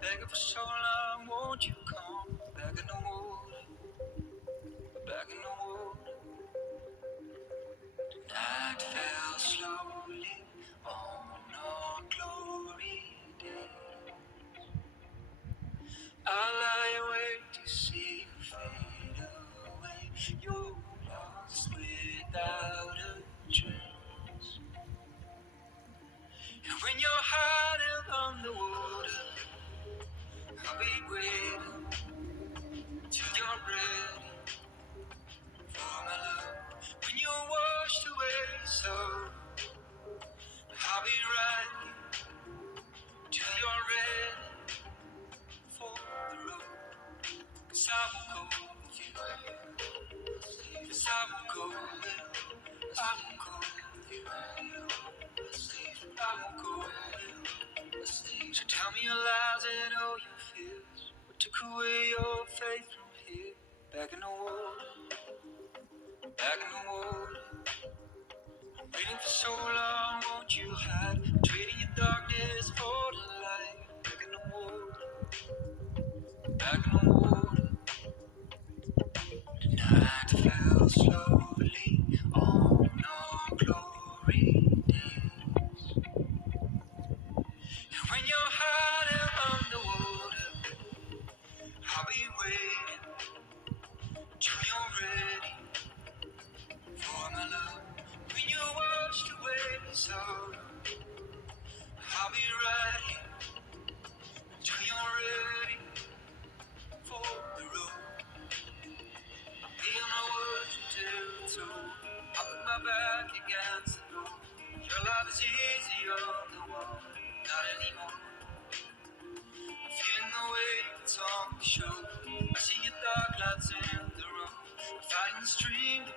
Begging for so long, won't you come back in the water, back in the water? Night fell slowly on our glory day. I lie awake to see you fade away. You're lost without a trace. And when you're hiding on the water, I'll be waiting till you're ready for my love. When you're washed away, so I'll be right here till you're ready for the road. 'Cause I will go with you. 'Cause I will go with you. I will go with you. I will go with you. So tell me your lies and all your fears. What took away your faith from here? Back in the water, back in the water. Waiting for so long, won't you hide? Trading your darkness for the light. Back in the water, back in the water. The night fell slowly on our glory days. And when you're hiding on the water, I'll be waiting till you're ready for my love. When you're washed away, so I'll be right here till you're ready for the road. Me and my words will tell the truth. I put my back against the door. Your love is easy on the wall, not anymore. I'm feeling the weight that's on my shoulder. I see your dark lights in the road. I'm fighting the stream to